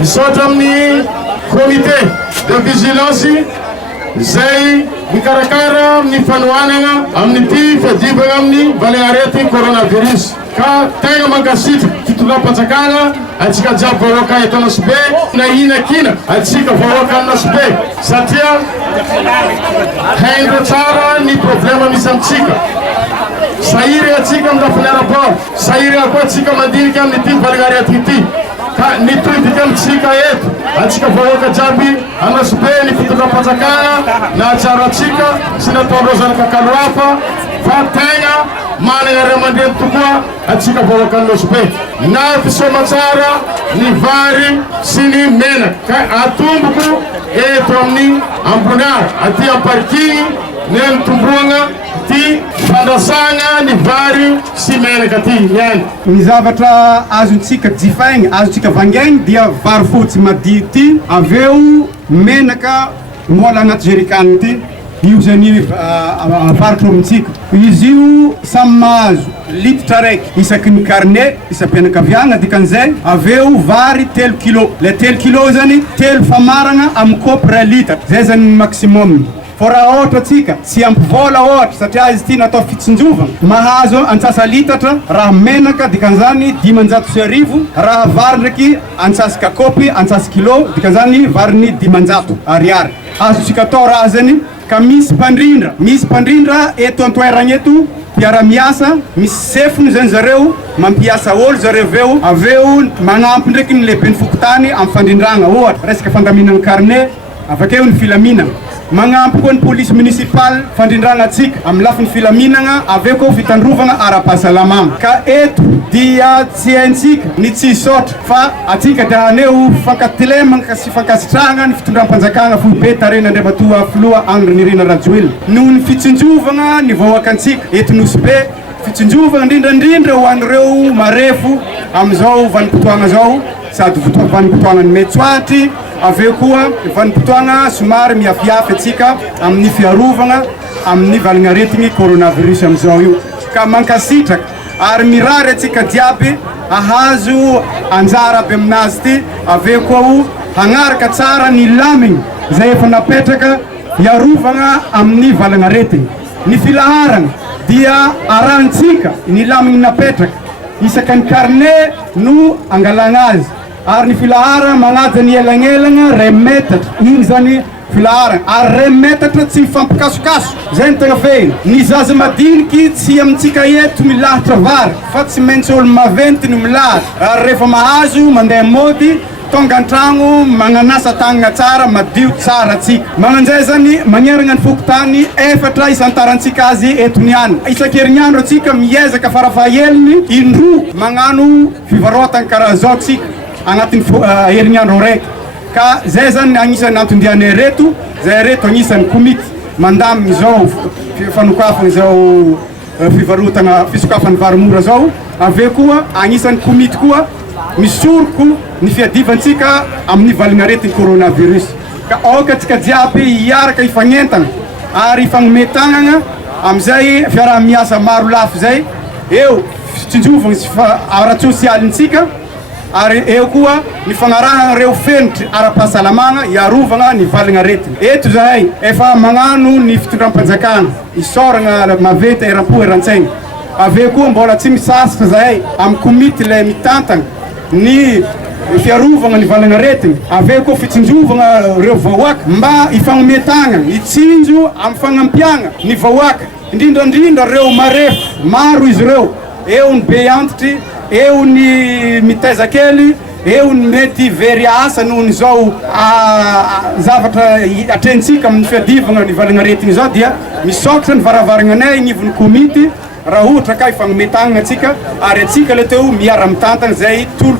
misaotra amin'ny comité de vigilance zay mikarakara amin'ny fanohanana amin'ity fadibana amin'ny valenarety coronavirus ka tegna mankasitraka fitondram-panjakana atsika jiaby vahoaka eto Anosibe na inakina atsika vahoaka Anosibe satria haindro tsara ny problema misy amitsika sahiry atsika amin'ny lafiny ara-bao sahiry koa atsika mandinika amin'ity valenarety ity ka nitodika amitsika eto atsika vahoaka jiaby Anosibe ny fitondram-panjakana na tsara atsika sy nataondreo zanakakalo hafa fa tegna manana ray aman-dreny tokoa atsika vahoaka Anosibe na fisoma tsara ny vary sy ny menaka ka atomboko eto amin'ny amboniara aty amparikiny ny tombroana ty fandrasana ny vary sy menaka ty niany. Ny zavatra azontsika jifaigny azontsika vangaigny dia vary fotsy madio ty aveo menaka mola anaty jerikany ty io zany avarotro amintsika izy io samy mahazo litatra raiky isaky ny carnet isam-pianakaviana dikan'izay aveo vary 3 kilo le 3 kilo zany 3 famarana amin'ny kopy 1 litatra zay zany maximum. Fa raha ohatra atsika tsy ampivola ohatra satria izy ty natao fitsinjovana mahazo antsasa litatra raha menaka dikan'izany 500 raha vary ndraiky antsasaka kopy antsasa kilo dikan'izany variny 500 ariary azotsika atao raha zany ka misy mpandrindra eto antoeragna eto mpiara-miasa misy sefony zany zareo mampiasa olo zareo aveo magnampy ndraiky ny lehibe ny fokotany amin'ny fandrindragna ohatra resaka fandaminana carnet avakeo ny filaminana magnampy koa ny police municipal fandrindragna atsika amin'ny lafiny filaminana aveo koa fitandrovana ara-pahasalamana ka eto dia tsy haintsika ny tsy sotra fa atsika dia aneo fankatilemana sy fankasitrahana ny fitondram-panjakana foibe tarena Andriamatoa Filoha Andry Nirina Rajoelina noho ny fitsinjovana ny vahoakantsika eto Anosibe fitsinjovana indrindrandrindra ho an'ireo marefo amin'izao vanim-potoagna zao sady vanim-potoagna ny Metsoatry aveo koa vanim-potoagna somary miafiafy atsika amin'ny fiarovana amin'ny valignaretigny coronavirus amin'izao io ka mankasitraka ary mirary atsika jiaby ahazo anjara aby aminazy ty aveo koa hagnaraka tsara ny lamigny zay efa napetraka iarovana amin'ny valignaretigny ny filaharana dia arantsika ny lamigny napetraka isaka ny carnet no angalagna azy ary ny filahara magnaja ny elagnelagna 2 metatra igny zany filahara ary 2 metatra tsy mifampikasokaso zay ny tegna fehiny ny zaza madiniky tsy amintsika eto milahatra vary fa tsy maintsy olo maventy no milahatra ary rehefa mahazo mandeha mody tonga an-tragno magnanasa tagnana tsara madio tsara atsika magnanjay zany magneragna ny fokotany 4 isantarantsika azy eto niany isan-kerignandro atsika miezaka farafahaheliny indroa magnano fivarotana karaha zao atsika agnatin'ny herignandro raiky ka zay zany agnisan'ny antondiany reto zay reto agnisan'ny komity mandamigny zao fanokafana zao fivarotana fisokafany varimora zao aveo koa agnisan'ny komity koa misoroko ny fiadivantsika amin'ny valignaretigny coronavirus ka aoka atsika jiaby hiaraka ifagnentana ary ifagnometagnana amizay fiaraha-miasa maro lafo zay eo fitsinjovagna sy ara-tsosialintsika ary eo koa ny fagnarahana reo fenitry ara-pahasalamagna iarovagna ny valignaretigny eto zahay efa magnano ny fitondram-panjakana isoragna maventy eram-po eran-tsaigny aveo koa mbola tsy misasaka zahay amin'ny komity le mitantagna ny fiarovagna ny valignaretigny aveo koa fitsinjovagna reo vahoaka mba ifagnometagna itsinjo amin'ny fagnampiagna ny vahoaka indrindrandrindra reo marefo maro izy reo eo ny be antitry eo ny mitaiza kely eo ny mety very asa noho ny zao zavatra atrentsika amin'ny fiadivagna ny valignaretigny zao dia misokatra ny varavaragnanay ignivon'ny komity raha ohatra ka ifagnometagna atsika ary atsika le teo miara-mitantagna zay tolotro